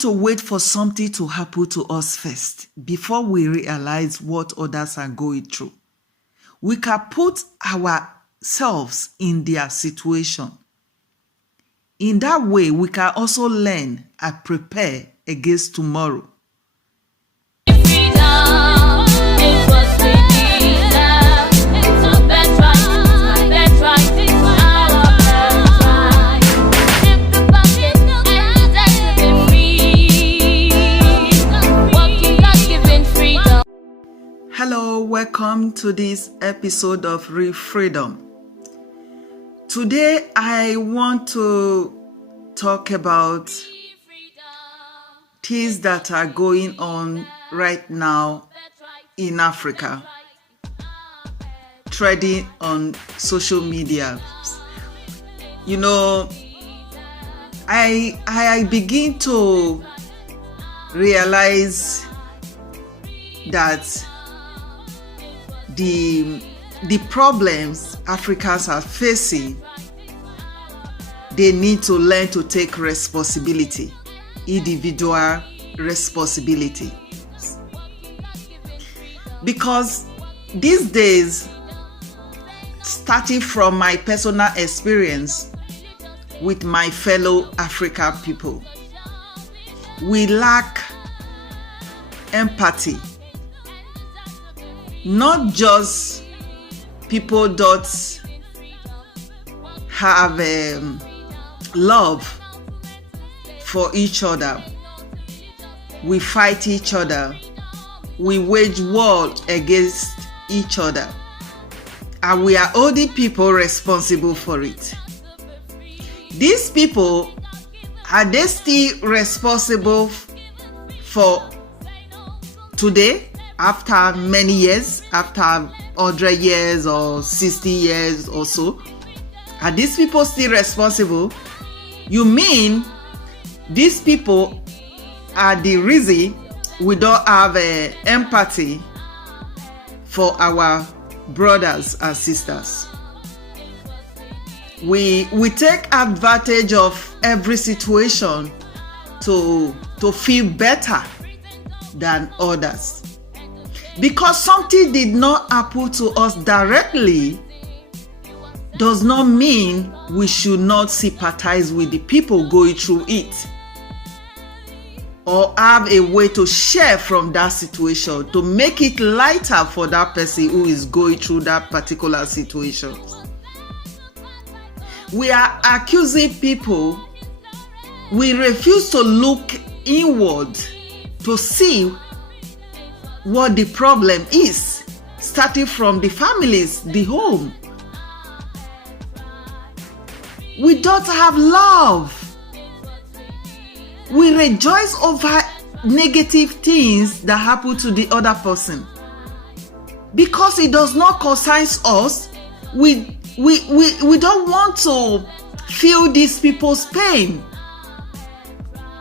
need to wait for something to happen to us first before we realize what others are going through. We can put ourselves in their situation. In that way, we can also learn and prepare against tomorrow. Hello, welcome to this episode of Real Freedom. Today, I want to talk about things that are going on right now in Africa, trending on social media. You know, I begin to realize that the problems Africans are facing, they need to learn to take responsibility, individual responsibility. Because these days, starting from my personal experience with my fellow African people, we lack empathy. Not just people that have love for each other. We fight each other. We wage war against each other. And we are holding people responsible for it. These people, are they still responsible for today? After many years, after 100 years or 60 years or so, are these people still responsible? You mean these people are the reason we don't have empathy for our brothers and sisters? We take advantage of every situation to feel better than others. Because something did not happen to us directly does not mean we should not sympathize with the people going through it, or have a way to share from that situation to make it lighter for that person who is going through that particular situation. We are accusing people. We refuse to look inward to see what the problem is, starting from the families, the home. We don't have love. We rejoice over negative things that happen to the other person. Because it does not concern us, we don't want to feel these people's pain.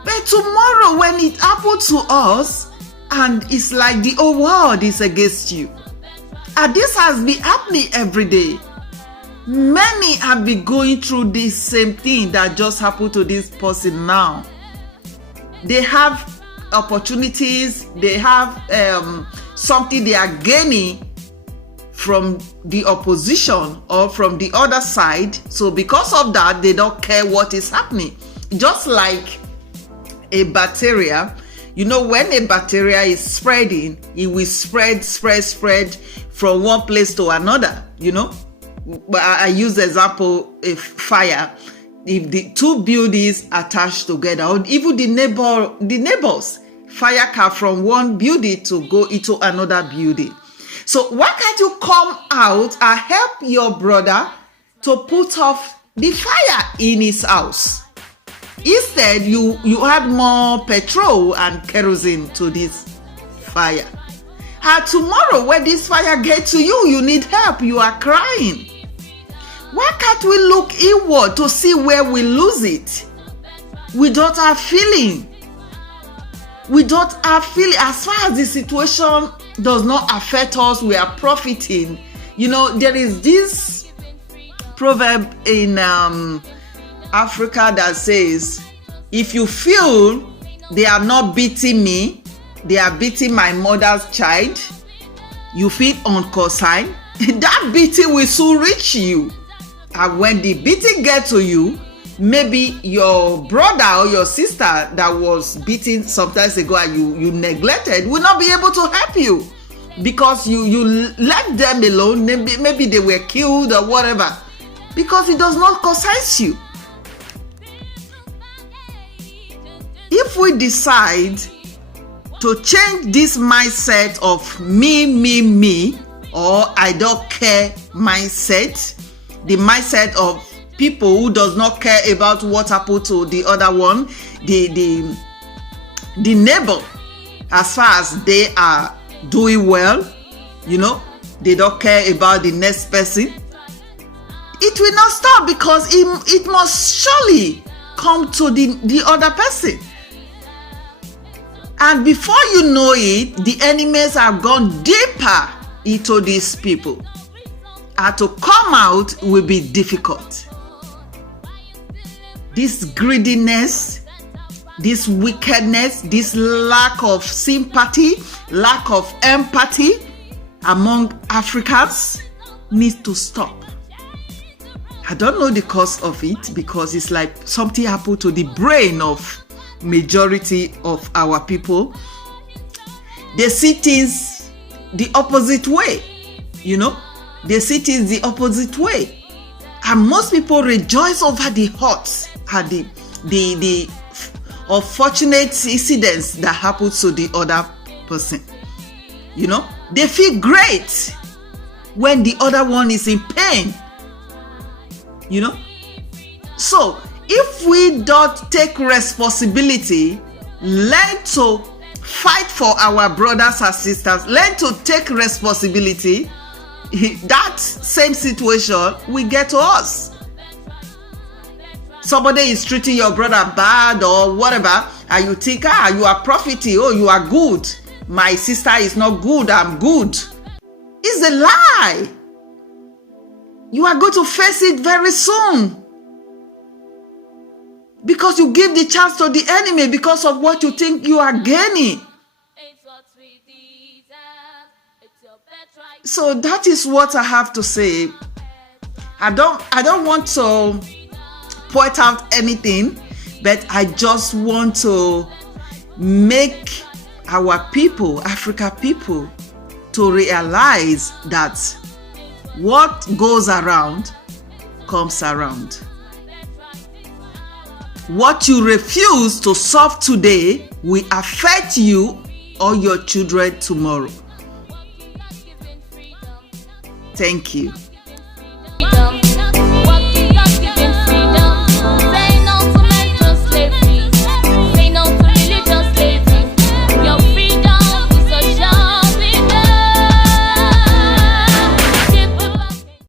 But tomorrow when it happens to us, and it's like the whole world is against you. And this has been happening every day. Many have been going through this same thing that just happened to this person now. They have opportunities, they have something they are gaining from the opposition or from the other side. So because of that, they don't care what is happening. Just like a bacteria. You know, when a bacteria is spreading, it will spread from one place to another, you know. But I use the example of fire. If the two buildings attached together, or even the neighbors, fire can from one building to go into another building. So why can't you come out and help your brother to put off the fire in his house? Instead, you add more petrol and kerosene to this fire. And tomorrow, when this fire gets to you, you need help. You are crying. Why can't we look inward to see where we lose it? We don't have feeling. We don't have feeling. As far as the situation does not affect us, we are profiting. You know, there is this proverb in Africa that says, if you feel they are not beating me, they are beating my mother's child, you feel unconcerned, that beating will soon reach you. And when the beating gets to you, maybe your brother or your sister that was beaten sometimes ago and you neglected will not be able to help you because you left them alone. Maybe they were killed or whatever, because it does not concern you. If we decide to change this mindset of me, or I don't care mindset, the mindset of people who does not care about what happened to the other one, the neighbor, as far as they are doing well, they don't care about the next person. It will not stop, because it must surely come to the other person. And before you know it, the enemies have gone deeper into these people. And to come out will be difficult. This greediness, this wickedness, this lack of sympathy, lack of empathy among Africans needs to stop. I don't know the cause of it, because it's like something happened to the brain of majority of our people. They see things the opposite way, They see things the opposite way. And most people rejoice over the hurt and the unfortunate incidents that happen to the other person. They feel great when the other one is in pain. So if we don't take responsibility, learn to fight for our brothers and sisters, learn to take responsibility, that same situation will get to us. Somebody is treating your brother bad or whatever, and you think, you are profiting, you are good. My sister is not good, I'm good. It's a lie. You are going to face it very soon, because you give the chance to the enemy because of what you think you are gaining. So that is what I have to say. I don't want to point out anything, but I just want to make our people, Africa people, to realize that what goes around comes around. What you refuse to solve today will affect you or your children tomorrow. Thank you.